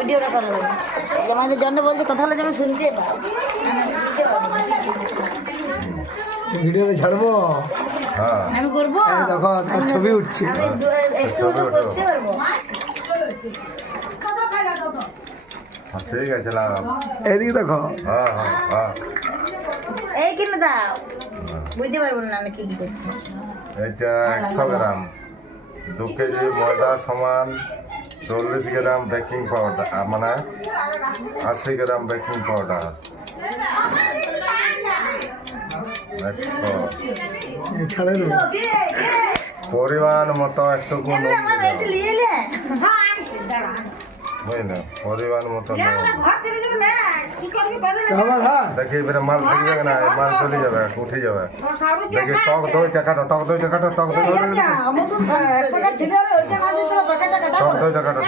ভিডিওটা করো আমাদের জন্য বলতে কথাগুলো যেন শুনতে পাই ভিডিওটা ছাড়বো। হ্যাঁ আমি করবো এই দেখো তোমার ছবি উঠছে। আমি একটু করতে পারবো ঠিক আছে লাগাও। এদিকে দেখো। হ্যাঁ হ্যাঁ হ্যাঁ এই কিনে দাও বুঝতে পারবো না আমি কি কি করছি এটা 100 গ্রাম 2 কেজি ময়দা সমান 40 গ্রাম বেকিং পাউডার মানে 80 গ্রাম বেকিং পাউডার 100 ছাড়ে দেবো। পরিমাণ মতো একটু নুন আমার একটু নিয়ে নে বুঝলে পরিমাণ মতো নুন আবার হ্যাঁ দেখি এবারে মাল থেকে যাবে না মাল চলে যাবে উঠে যাবে দেখি টক দই টাকাটা টক দই টাকাটা টক দই টাকাটা টক দই টাকাটা